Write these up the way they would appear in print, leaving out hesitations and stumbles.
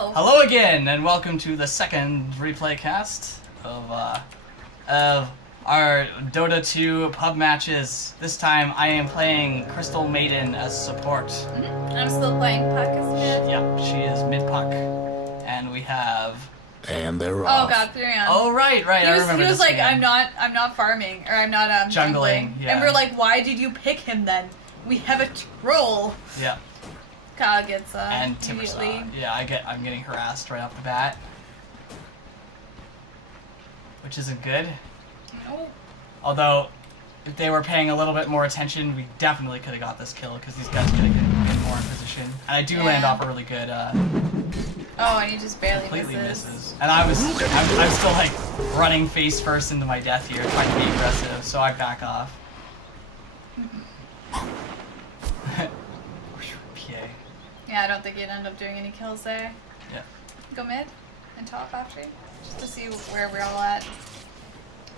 Hello! Hello again, and welcome to the second replay cast of our Dota 2 pub matches. This time I am playing Crystal Maiden as support. I'm still playing Puck as mid. Yeah, she is mid-puck. And we have... And they're off. Oh god, Furion. Oh, right, I remember He was this like, game. I'm not farming, or I'm not jungling. Yeah. And we're like, why did you pick him then? We have a troll. Yeah. Kyle gets And immediately. Timbersaw. Yeah, I'm getting harassed right off the bat. Which isn't good. No. Although, if they were paying a little bit more attention, we definitely could have got this kill, because these guys could have get more in position. And I do land off a really good, oh, and he just barely completely misses. misses. And I'm still like running face first into my death here, trying to be aggressive, so I back off. PA. Yeah, I don't think he'd end up doing any kills there. Yeah. Go mid and top after, just to see where we're all at.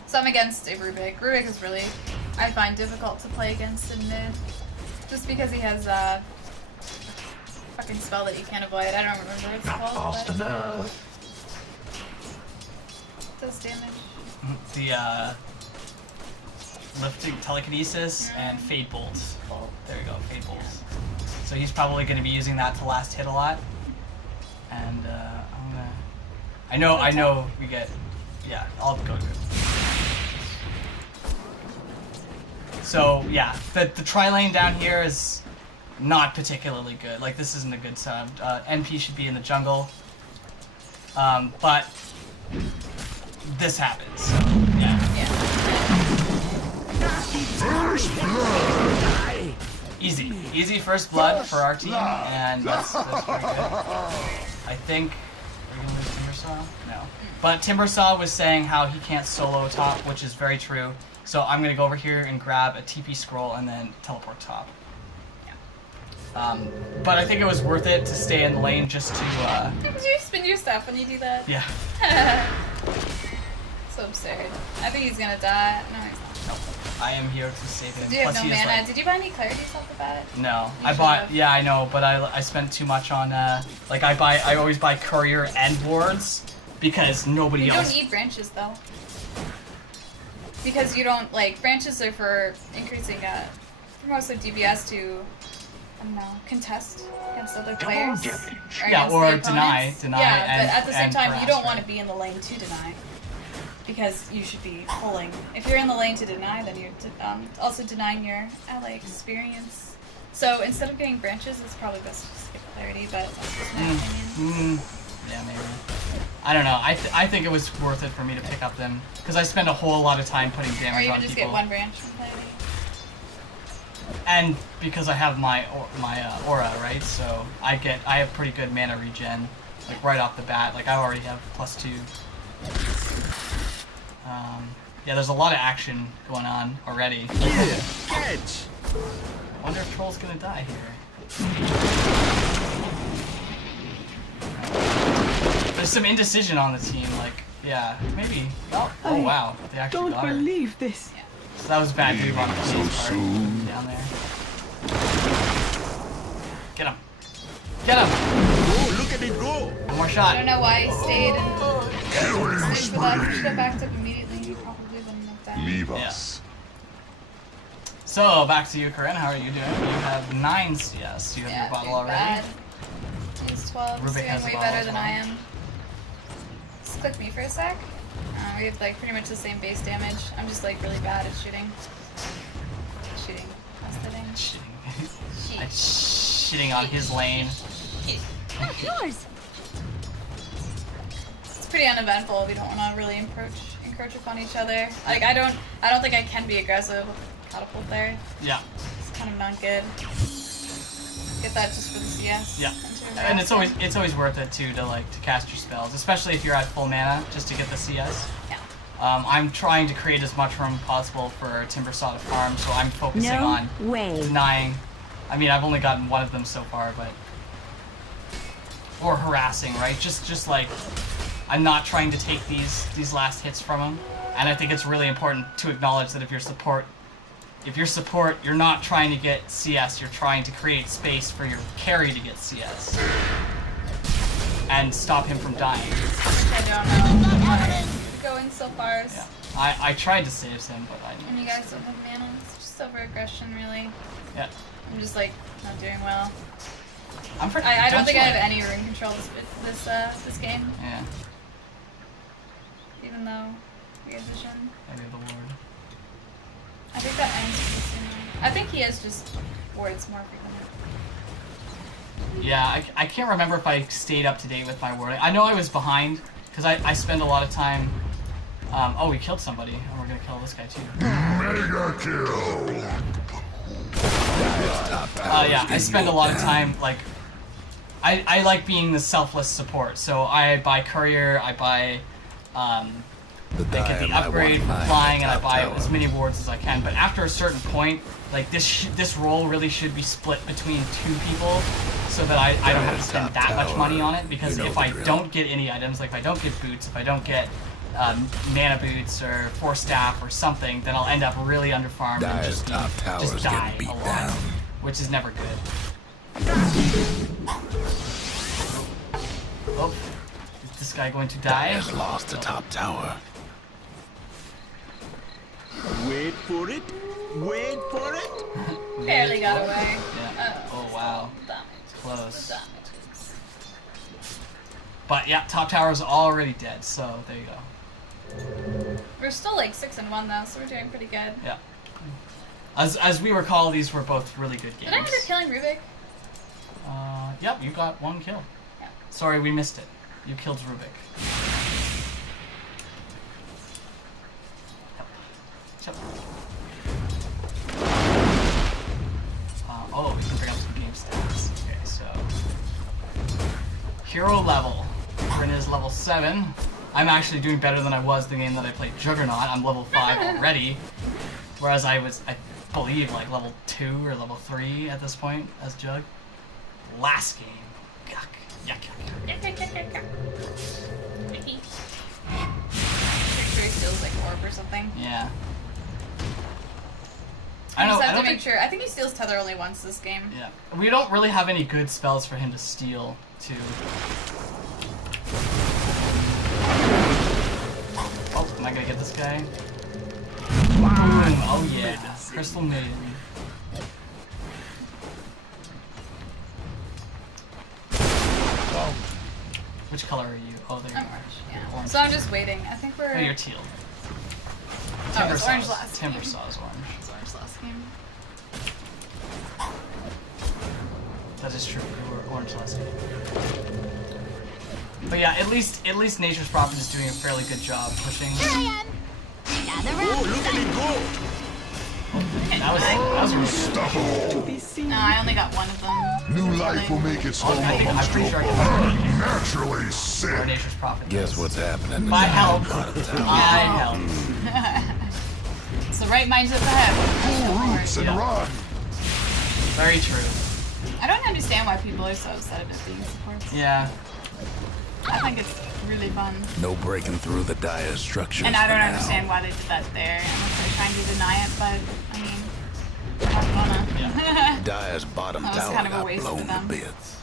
So I'm against a Rubik. Rubik is really, I find, difficult to play against in mid, just because he has a fucking spell that you can't avoid. I don't remember what it's called, but it does damage. The lifting telekinesis and fade bolt. Well, there you go, fade bolt. So he's probably going to be using that to last hit a lot. And I know we get, yeah, I'll go to it. So yeah, the tri-lane down here is not particularly good. Like, this isn't a good sound. NP should be in the jungle. But this happens, so yeah. Easy first blood for our team, and that's pretty good. I think we're gonna lose Timbersaw? No. But Timbersaw was saying how he can't solo top, which is very true. So I'm gonna go over here and grab a TP scroll and then teleport top. But I think it was worth it to stay in the lane just to Because you spin your stuff when you do that. yeah. So absurd. I think he's gonna die. No, he's not. Nope. I am here to save him. Do you have Plus no he has, mana? like, Did you buy any clarities off the bat? no, You I bought. should've. Yeah, I know, but I spent too much on like I always buy courier and wards because nobody You else. don't need branches though. Because you don't, like, branches are for increasing for most of DBS to, I don't know, contest against other players. Yeah, against or the deny, opponents. deny, Yeah, and, but at the same and time, harass, you don't want right? to be in the lane to deny. Because you should be pulling. If you're in the lane to deny, then you're also denying your ally experience. So instead of getting branches, it's probably best to skip clarity, but that's just my opinion. Yeah, maybe. I don't know. I think it was worth it for me to pick up them because I spend a whole lot of time putting Or damage even on just people. get one branch from clarity. And because I have my aura, right? So I have pretty good mana regen, like right off the bat. Like I already have +2. Yeah, there's a lot of action going on already. I wonder if Troll's gonna die here. There's some indecision on the team, like, yeah, maybe. Oh wow, they actually got her. Don't believe this. Yeah. So that was a bad move on the So part soon. down there. Get him. Get him! Oh, look at it go! One more I shot. don't know why he stayed and stayed for that. He should have backed up immediately. He probably wouldn't have died. Leave Yeah. us. So, back to you, Corinne. How are you doing? You have 9 CS. You have Yeah, your bottle doing already. bad. He's 12. He's Rubik doing has a way bottle better as than well. I am. Just click me for a sec. We have like pretty much the same base damage. I'm just like really bad at shooting. Shooting. That's the thing. Shitting. I'm shitting on his lane. Yours. It's pretty uneventful. We don't want to really encroach upon each other. Like I don't think I can be aggressive with catapult there. Yeah. It's kind of not good. Get that just for the CS. Yeah. Into And it's harassment. always worth it too to cast your spells, especially if you're at full mana, just to get the CS. Yeah. I'm trying to create as much room possible for Timbersaw to farm, so I'm focusing No on way. denying. I mean, I've only gotten one of them so far, but or harassing, right? Just like I'm not trying to take these last hits from him, and I think it's really important to acknowledge that if you're support, you're not trying to get CS. You're trying to create space for your carry to get CS. and stop him from dying. Which I don't know why going so far. Yeah. I tried to save him, but I And didn't. you guys don't have mana. It's just over aggression, really. Yeah. I'm just like not doing well. I'm pretty. I don't think I have like- any rune control this game, Yeah. even though we have vision. I need the ward. I think that ends pretty soon. I think he is just wards more frequently. Yeah, I can't remember if I stayed up to date with my wording. I know I was behind because I spend a lot of time. Oh, we killed somebody, and we're gonna kill this guy too. Mega kill. Yeah, I spend a lot of time like. I like being the selfless support, so I buy courier, I buy. I get the upgrade for flying, and I buy as many wards as I can. But after a certain point, like this role really should be split between 2 people, so that I don't have to spend that much money on it. Because if I don't get any items, like if I don't get boots, if I don't get mana boots or 4 staff or something, then I'll end up really underfarmed and just die a lot, which is never good. Oh, is this guy going to die? Has lost the top tower. Wait for it. Wait for it. Barely got away. Yeah. Oh wow. Damage. Close. Damages. But yeah, top tower is already dead, so there you go. We're still like 6-1 though, so we're doing pretty good. Yeah. As we recall, these were both really good games. Did I end up killing Rubik? Yep, you got 1 kill. Yeah. Sorry, we missed it. You killed Rubik. Yep. Oh, we can bring up some game stats. Okay, so hero level. Bryn is level 7. I'm actually doing better than I was the game that I played Juggernaut. I'm level 5 already. Whereas I was, I believe, like level 2 or level 3 at this point as Jug. Last game. Yuck. Yuck, yuck, yuck. Pretty sure he steals like orb or something. Yeah. I I just don't have to think, make sure. I think he steals Tether only once this game. Yeah. We don't really have any good spells for him to steal, too. Oh, am I gonna get this guy? Boom. Oh yeah. Crystal Maiden. Which color are you? Oh, there you I'm are. orange, yeah. Orange. So I'm just waiting. I think we're... Oh, you're teal. Oh, it was orange last Timber game. Saw is orange. It was orange last game. That is true. We were orange last game. But yeah, at least Nature's Prophet is doing a fairly good job pushing. Oh, look at it go. That was really good. Unstoppable. No, I only got one of them. New Which life will one make its home I'm pretty amongst sure your I can blood. find Naturally Or sick. Nature's Prophet. Guess does. what's happening? By help. I help. It's the right mindset to have. Pull roots and Yeah. run. Very true. I don't understand why people are so upset about being supports. Yeah. I think it's really fun. No breaking through the dire structures. And I don't for now. understand why they did that there, unless they're trying to deny it, but, I mean, they're not gonna. Dire's bottom That was tower kind of a got waste blown for them. to bits.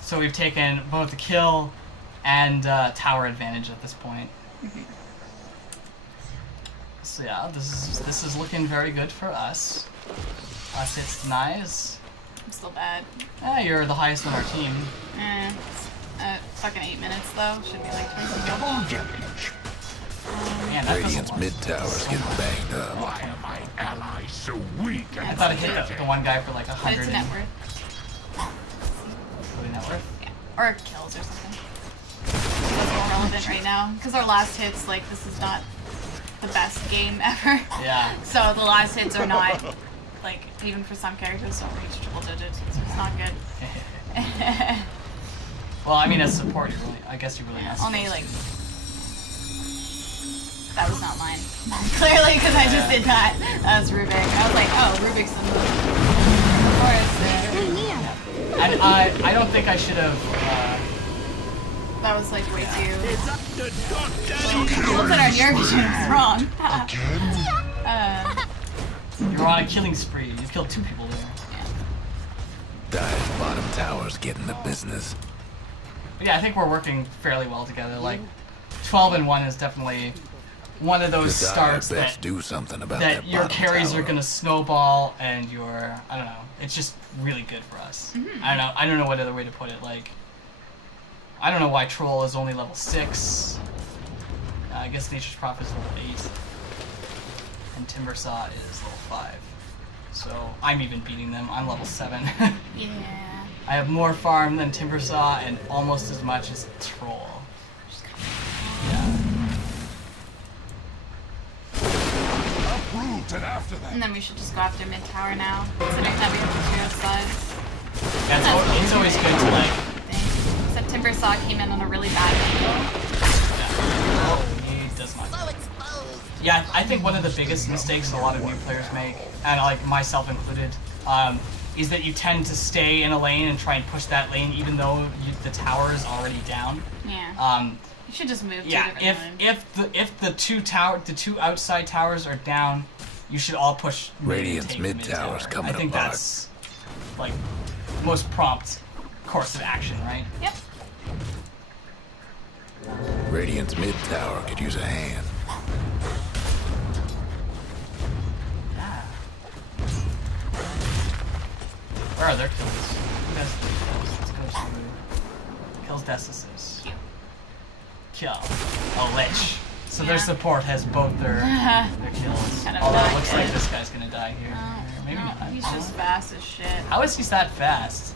So we've taken both the kill and tower advantage at this point. So yeah, this is looking very good for us. Us hits denies. I'm still bad. You're the highest on our team. Fucking 8 minutes though. Should be like 20 Man, that does a Radiant's lot. mid tower's getting banged up. Why are my allies so weak? I thought it hit the one guy for like But 100 it's and net worth. really net worth. Yeah. Or kills or something. That's more relevant right now. Because our last hits, like, this is not the best game ever. Yeah. So the last hits are not, like, even for some characters, don't reach triple digits. So it's not good. Well, I mean, as support, you really, I guess you really not Only, supposed like, that was not mine. Clearly, because I just did that. That was Rubik. I was like, oh, Rubik's in the forest there. to. And I don't think I should have. That was like way too. It's up to DOTA. Look at our nerve vision was wrong. You were on a killing spree. You killed 2 people there. Dire's bottom tower's getting the business. yeah, I think we're working fairly well together. Like, 12-1 is definitely one of those The Dire starts best that do something about that that your bottom carries tower. are gonna snowball and your I don't know. It's just really good for us. I don't know what other way to put it. Like, I don't know why Troll is only level 6. I guess Nature's Prophet is level 8, and Timbersaw is level 5. So I'm even beating them. I'm level 7. Yeah. I have more farm than Timbersaw and almost as much as Troll. Yeah. Uproot and after that. And then we should just go after mid tower now. Considering that we have the 2 outsides. Yeah, it's always good to like. Except Timbersaw came in on a really bad angle. Yeah. Oh, he does not. Yeah, I think one of the biggest mistakes a lot of new players make, and like myself included, is that you tend to stay in a lane and try and push that lane even though the tower is already down. Yeah. You should just move to a Yeah, different lane. if the two outside towers are down, you should all push mid and Radiant's take mid the tower's tower. coming I think apart. that's like most prompt course of action, right? Yep. Radiant's mid tower could use a hand. Yeah. Where are their kills? Who has the kills? Let's go to kills Dessus. Kill. Oh, Lich. So their Yeah. support has both their kills. Kind of Although it not looks like good. this guy's gonna die here. Maybe no, not. he's just fast as shit. How is he that fast?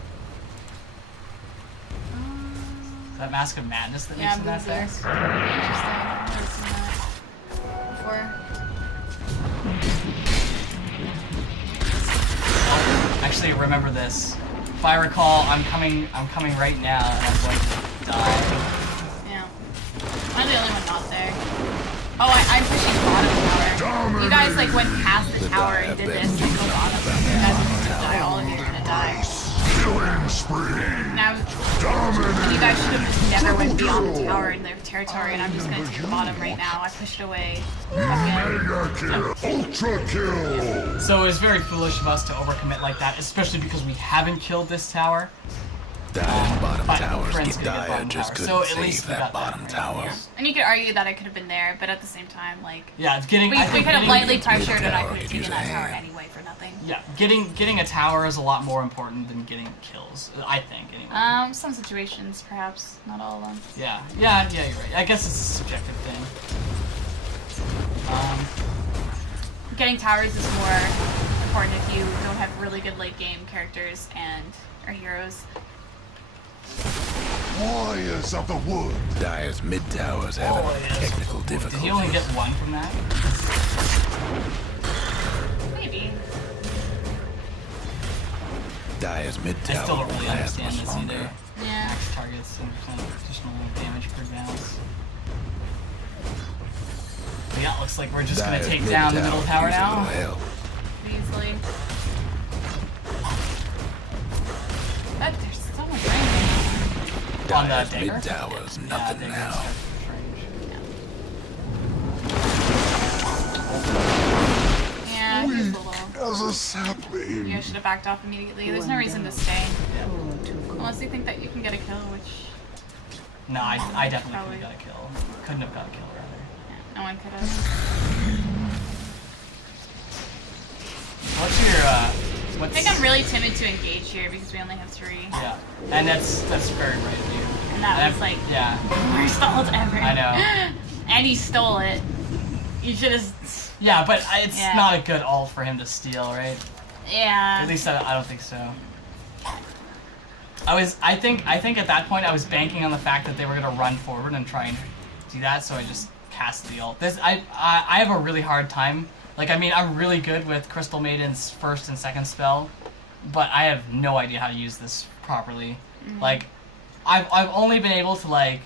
Is that Mask of Madness that makes him that Boozer. fast? Interesting. I've never seen that before. Actually, remember this. If I recall, I'm coming right now, and I'm going to die. Yeah. I'm the only one not there. Oh, I'm pushing bottom tower. You guys like went past the tower and did this and go bottom. You guys are just gonna die. All of you are gonna die. Now, and you guys should have just never went beyond the tower in their territory, and I'm just gonna take the bottom right now. I pushed away. Ultra kill. So it was very foolish of us to overcommit like that, especially because we haven't killed this tower. Dire's bottom But towers Friends get could get Dire bottom just tower. couldn't So at least save we that got bottom right. tower. Yeah. And you could argue that I could have been there, but at the same time, like, Yeah, it's getting. we I think could have getting- lightly pressured and I tower could have could use taken a that tower hand. anyway for nothing. Yeah, getting a tower is a lot more important than getting kills. I think anyway. Some situations, perhaps. Not all of them. Yeah, you're right. I guess it's a subjective thing. Getting towers is more important if you don't have really good late game characters and or heroes. Warriors of the wood. Dire's mid towers having technical Did difficulties. he only get one from that? Maybe. Dire's mid I still tower don't really lasts understand much this longer. either. Yeah. Max targets and additional damage per bounce. Yeah, it looks like we're just gonna Dire's take mid down the middle tower could use a little now. help. Easily. But there's so much range. On the Dire's dagger? mid tower's Yeah, nothing dagger's now. Yeah, he's a little. As a sapling. You should have backed off immediately. There's no reason to stay. Unless you think that you can get a kill, which No, I definitely Probably. couldn't got a kill. Couldn't have got a kill rather. yeah, no one could have. What's your I what's think I'm really timid to engage here because we only have 3. Yeah, and that's very right of you. And that was like yeah, the worst ult ever. I know. And he stole it. You should have. Yeah, but it's Yeah. not a good ult for him to steal, right? Yeah. At least I don't think so. I think at that point I was banking on the fact that they were gonna run forward and try and do that, so I just cast the ult. I have a really hard time. Like, I mean, I'm really good with Crystal Maiden's first and second spell, but I have no idea how to use this properly. Like, I've only been able to like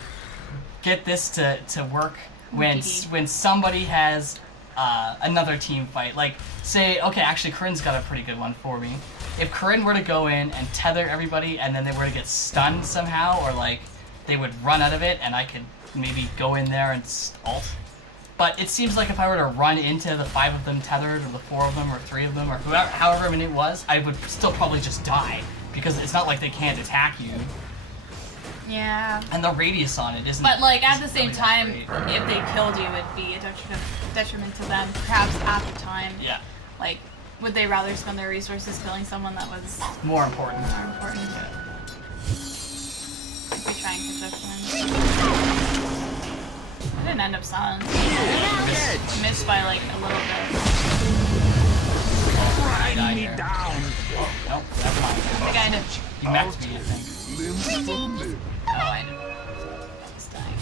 get this to work when somebody has another team fight. Like, say, okay, actually, Corinne's got a pretty good one for me. If Corinne were to go in and tether everybody, and then they were to get stunned somehow, or like they would run out of it, and I could maybe go in there and ult. But it seems like if I were to run into the 5 of them tethered, or the 4 of them, or 3 of them, or whoever, however many it was, I would still probably just die because it's not like they can't attack you. Yeah. And the radius on it isn't. But like at the isn't same really that time, great. if they killed you, it'd be a detriment to them. Perhaps at the time, Yeah, like, would they rather spend their resources killing someone that was more important. more important? If we try and catch up to him. I didn't end up silent. Missed by like a little bit. Die Grind me here. down. Nope, that's mine. I think I ended. You maxed me, I think. Oh, I ended. I was dying.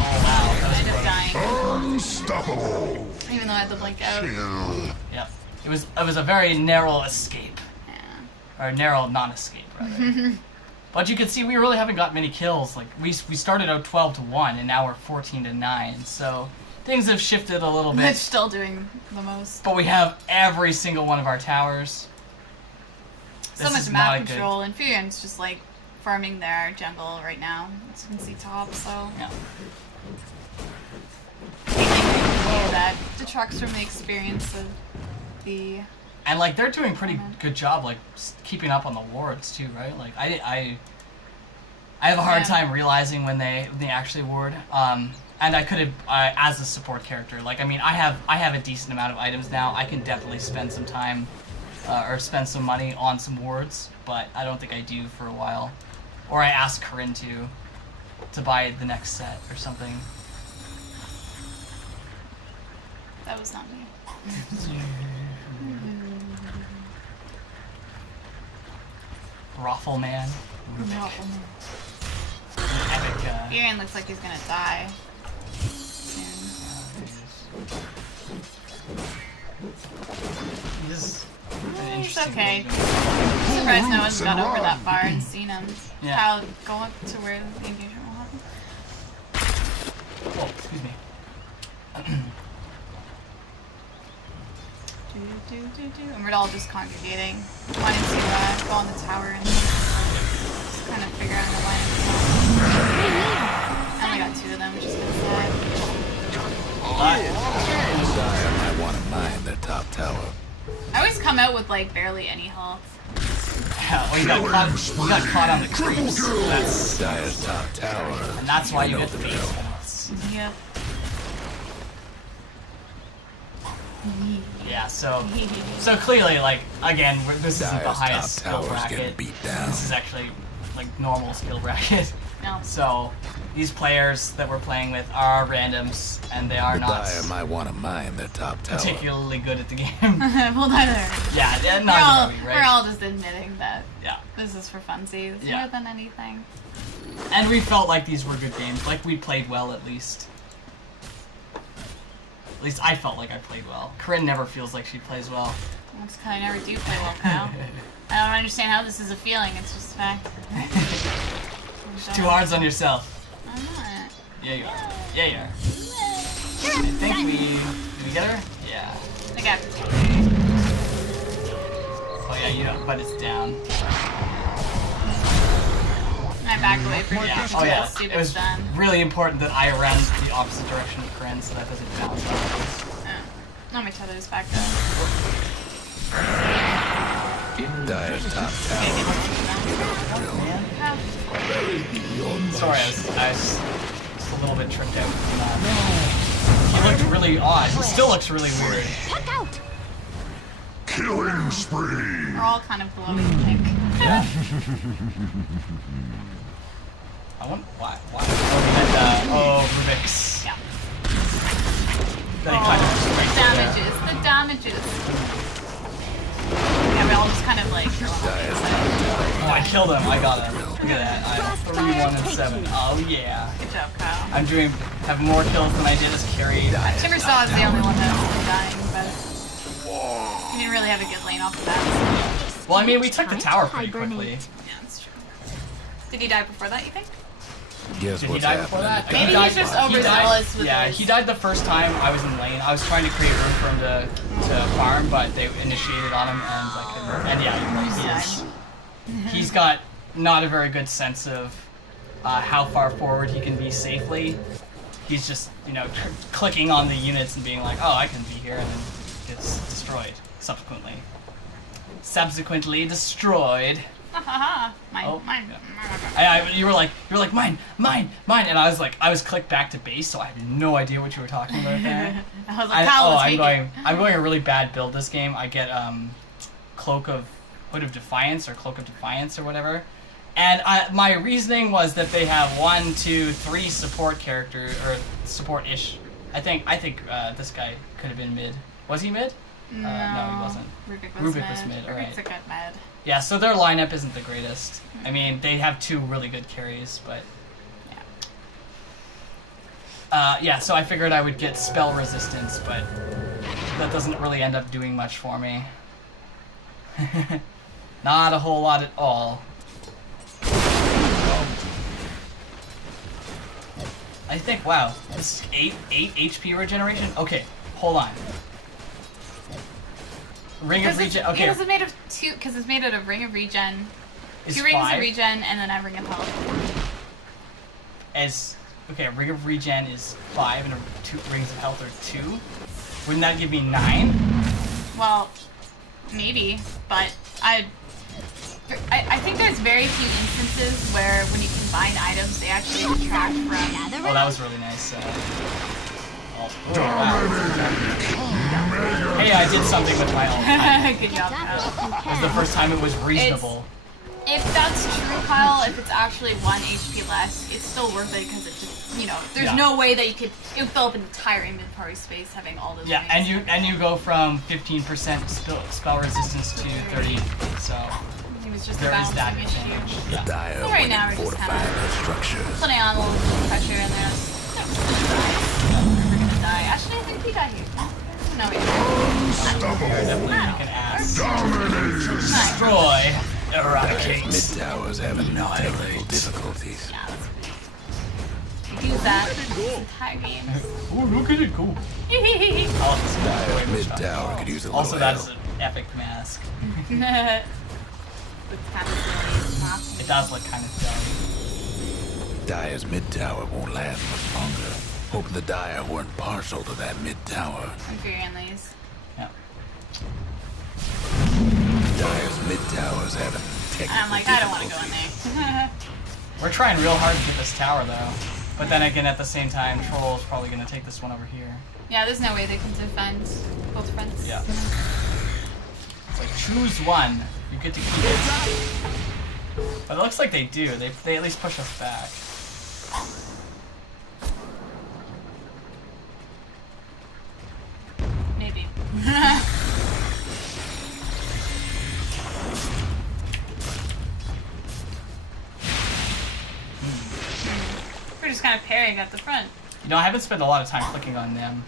Oh wow, I that ended up was dying, Unstoppable. even though I had the blink out. Kill. Yep. It was a very narrow escape. Yeah. Or narrow non-escape, rather. But you can see we really haven't got many kills. Like we started out 12-1, and now we're 14-9. So things have shifted a little It's bit. still doing the most. But we have every single one of our towers. So This much is map not a good- control, and Furion's just like farming their jungle right now. As you can see top, so Yeah. that detracts from the experience of the. And like they're doing pretty good job, like keeping up on the wards too, right? Like I have a hard Yeah. time realizing when they actually ward. And I could have, as a support character, like I mean, I have a decent amount of items now. I can definitely spend some time, or spend some money on some wards, but I don't think I do for a while. Or I ask Corinne to buy the next set or something. That was not me. Raffle Man. No. Epic. Furion looks like he's gonna die soon. He's an He's interesting okay. little guy. I'm surprised no one's got over that far and seen him. Yeah. How go up to where the engagement will happen. Oh, excuse me. And we're all just congregating, wanting to go on the tower and kind of figure out the lineup. I only got 2 of them, which is kind of sad. Dire might want to mine the top tower. I always come out with like barely any health. Yeah, well, you got caught on the creeps. Dire's top tower. And that's why you get the base points. Yep. Yeah, so clearly, like, again, this isn't the Dire's highest top skill tower's getting bracket. beat down. This is actually, like, normal skill bracket. No. So, these players that we're playing with are randoms, and they are The not Dire might want to mine the top tower. particularly good at the game. Well, neither. Yeah, We're neither all, are we, right? we're all just admitting that Yeah. this is for funsies Yeah. more than anything. And we felt like these were good games. Like, we played well, at least. At least I felt like I played well. Corinne never feels like she plays well. That's because I never do play well, Kyle. I don't understand how this is a feeling. It's just a fact. Too hard on yourself. I'm not. Yeah, you are. Yeah, you are. I think did we get her? Yeah. I got Oh yeah, you know, but it's down. I backed away from Yeah. it. Oh yeah. Stupid It was done. really important that I ran the opposite direction of Corinne so that doesn't bounce off. Oh, my tether's back up. Dire's top Okay, tower. get Man. Sorry, I was just a little bit tricked out from that. He looked really odd. He still looks really weird. Look out! Killing spree. We're all kind of glowing pink. Yeah. I want why? Oh, and Rubik's. Yeah. That he kind of just The right there. damages. Yeah, we all just kind of like. Oh, I killed him. I got him. Look at that. I'm 3, 1, and 7. Oh yeah. Good job, Kyle. I'm have more kills than I did as carry. Timbersaw is the only one that's been dying, but he didn't really have a good lane off the bat. Well, I mean, we took the tower pretty quickly. Yeah, that's true. Did he die before that, you think? Guess Did he what's die before happening? that? Maybe He he's just he died- overzealous with Yeah, his- he died the first time I was in lane. I was trying to create room for him to farm, but they initiated on him, and I couldn't. And yeah, he's got not a very good sense of how far forward he can be safely. He's just, you know, clicking on the units and being like, oh, I can be here, and then gets destroyed subsequently. Subsequently destroyed. Mine, Oh, mine. yeah. You were like mine, and I was clicked back to base, so I had no idea what you were talking about there. I was like, Kyle, I'm going a really bad build this game. I get Hood of Defiance or whatever. And my reasoning was that they have 1, 2, 3 support characters or support-ish. I think this guy could have been mid. Was he mid? No, he wasn't. Rubik was mid. Alright. Rubik's a good mid. Yeah, so their lineup isn't the greatest. I mean, they have 2 really good carries, but yeah, so I figured I would get spell resistance, but that doesn't really end up doing much for me. Not a whole lot at all. I think, wow, this is 8 HP regeneration? Okay, hold on. Ring of Regen, okay. Because it's made of 2, because it's made out of Ring of Regen, Is 2 rings 5. of Regen, and then a Ring of Health. Okay, Ring of Regen is 5 and 2 Rings of Health are 2. Wouldn't that give me 9? Well, maybe, but I think there's very few instances where when you combine items, they actually detract from. Oh, that was really nice. Wow. Hey, I did something with my ult. Good job, Kyle. It was the first time it was reasonable. If that's true, Kyle, if it's actually 1 HP less, it's still worth it because it just, there's no way that it would fill up an entire inventory space having all those. Yeah, rings. and you go from 15% spell resistance to 30, so it was just a there is that balancing issue. advantage. The Yeah. dire So right went now and we're just fortified kinda their structures. Putting on a little pressure in there. We're gonna die. Actually, I think we die here. No, we Definitely make an ass. Destroy, eradicate. Mid towers having no technical difficulties. Yeah, that's good. Use that this entire game. Ooh, look at it go. I love this Dire game. mid tower could use a little Also, that's help. an epic mask. It's kind of silly. It does look kind of silly. Dire's mid tower won't last much longer. Hope the Dire weren't partial to that mid tower. I'm fearing these. Yeah. Dire's mid tower's having technical And I'm like, I don't want to go in there. We're trying real hard to get this tower though. But then again, at the same time, Troll's probably going to take this one over here. Yeah, there's no way they can defend both fronts. Yeah. It's like, choose one. You get to keep it. But it looks like they do. They at least push us back. Maybe. We're just kind of parrying at the front. You know, I haven't spent a lot of time clicking on them.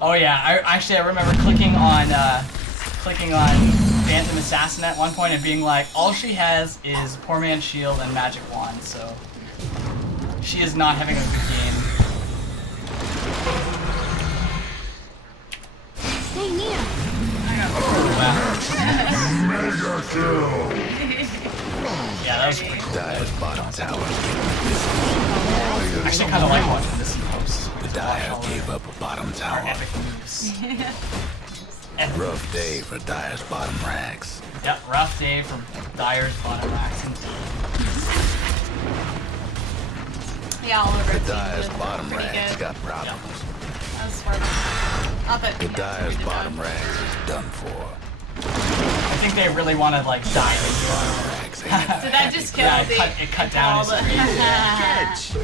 Oh yeah, I remember clicking on Phantom Assassin at one point and being like, all she has is Poor Man's Shield and Magic Wand, so she is not having a good game. Stay near. Mega kill! Yeah, that was pretty cool. Dire's bottom tower. I actually kind of like watching this in post. The Dire gave up a bottom Our tower. epic moves. Rough day for Dire's bottom rags. Yep, rough day for Dire's bottom racks. Yeah, all over. The Dire's bottom rags good. got problems. That was smart. Not that The Dire's bottom rags is done for. I think they really want to like die. Bottom rags ain't in a Did that just kill happy Yeah, it cut down his all range.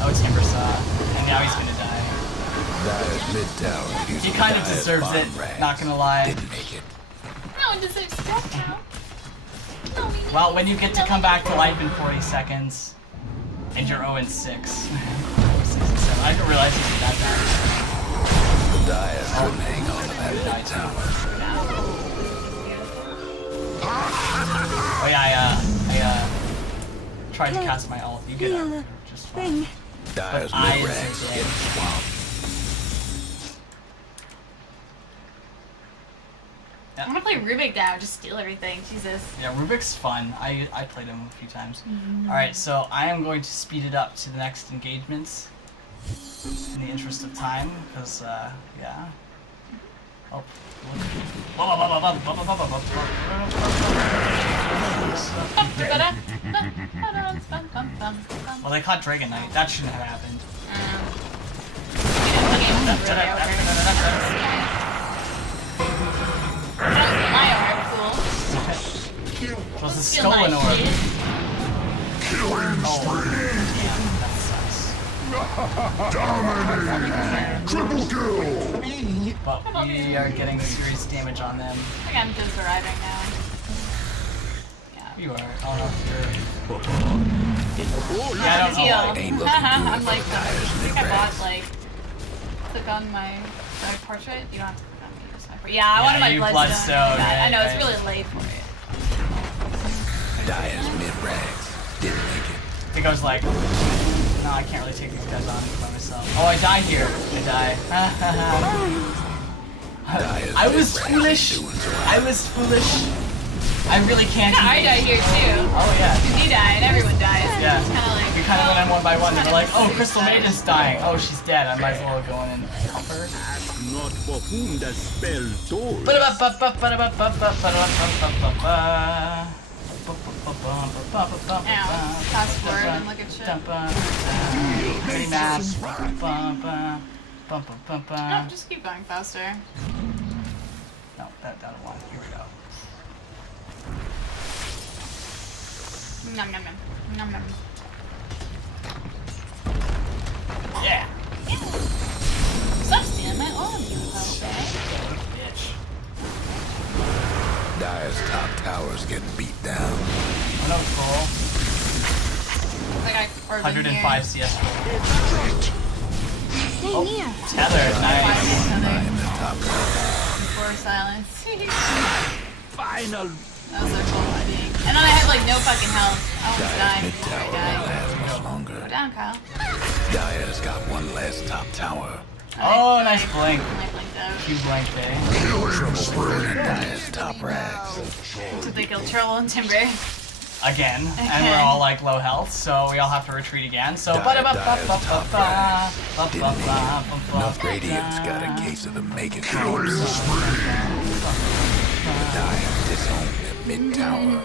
Oh, Timber saw, and now he's gonna die. Dire's mid tower. He kind of deserves it, not gonna lie. Didn't make it. No one deserves death now. No, we need Well, when you get to come back to life in 40 seconds, and you're 0-6. 6 and 7. I didn't realize it was that bad. The Dire couldn't hang on to that mid tower. Oh yeah, I tried to cast my ult. You get out. Feel Just fine. thing. Dire's But I mid rags is are getting swamped. I want to play Rubik now. Just steal everything. Jesus. Yeah, Rubik's fun. I played him a few times. Alright, so I am going to speed it up to the next engagements in the interest of time, because, yeah. Oh. Well, they caught Dragon Knight. That shouldn't have happened. My orb, cool. It was a Feel stolen nice, orb. dude. Oh, damn, that sucks. Triple kill! But we are getting serious damage on them. I think I'm just arriving now. Yeah. You are. I don't know if you're. Oh, Yeah, I don't know. Deal. Ain't looking good I'm for like, the Dyer's I think I mid-range. bought like, click on my portrait. You don't have to click on me. Just my portrait. Yeah, I wanted my you bloodstone. bloodstone, Yeah, I right, know it's right. really late for it. Dyer's mid-ranks. Didn't make it. It goes like, no, I can't really take these guys on by myself. Oh, I die here. I die. Dyer's I was mid-range foolish. ain't doing so I hot. was foolish. I really can't. Yeah, I eat died these. here too. Oh yeah. You died. Everyone dies. Yeah. It's kind of like. We kind of went in one by one. And we're like, oh, Kinda Crystal Maiden's dying. Oh, she's dead. I might as well go in and help her. not for whom the spell told. Ow. Fast forward and look at shit. Pretty maps. No, just keep going faster. No, that one. Here we go. Nom nom nom. Nom nom. Yeah. Stop stealing my orb, you hoe, Bitch. Dyer's top tower's getting beat down. Oh no, troll. Like I orb in 105 CS. Stay Oh, near. tethered. Nice. Nine in the top tower. Before silence. Final. That was so cool fighting. And then I had like no fucking health. I almost Dyer's died mid before I tower died. won't last much Go longer. down, Kyle. Dyer's got one last top tower. Oh, nice blink. I blinked out. Q blank day. Trouble burning Dyer's top rags. So they killed Turtle and Timber. Again. And we're all like low health, so we all have to retreat again. So Enough Gradient's got a case of the make it. Dyer disowned the mid tower.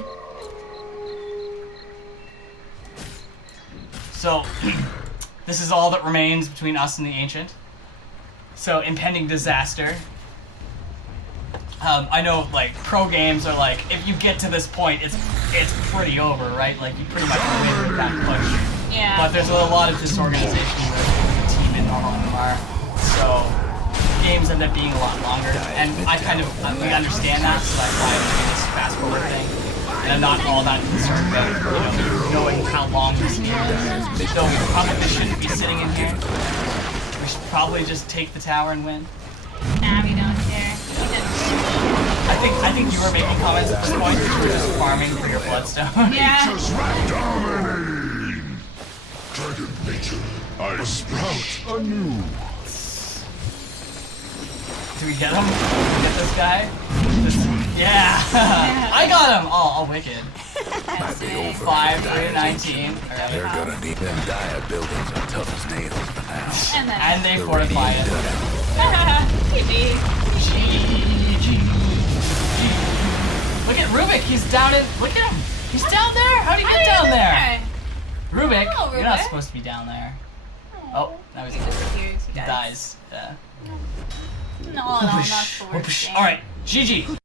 So, this is all that remains between us and the Ancient. So, impending disaster. I know, like, pro games are like, if you get to this point, it's pretty over, right? Like, you pretty much win with that push. Yeah. But there's a lot of disorganization with the team in normal MMR. So, games end up being a lot longer. And I kind of, we understand that, so that's why I'm doing this fast forward thing. And I'm not all that concerned about, knowing how long this game is. So we probably shouldn't be sitting in here. We should probably just take the tower and win. Nah, we don't care. I think you were making comments at this point. You were just farming for your bloodstone. Yeah. Dominating! Dragon nature, I sprout anew. Do we get him? Do we get this guy? Yeah! I got him! Oh, wicked. Might be over. 5, 3, 19. They're Alright. gonna need them Dyer buildings are tough as nails for now. And then. And they The fortify Radiant it. done it. GG. GG. Look at Rubik, he's down in. Look at him! He's down there! How'd he get down there? Rubik, Oh, you're not Rubik. supposed to be down there. Oh, now he's He disappears. He he dies. dies. Yeah. No, not the worst game. Alright, GG.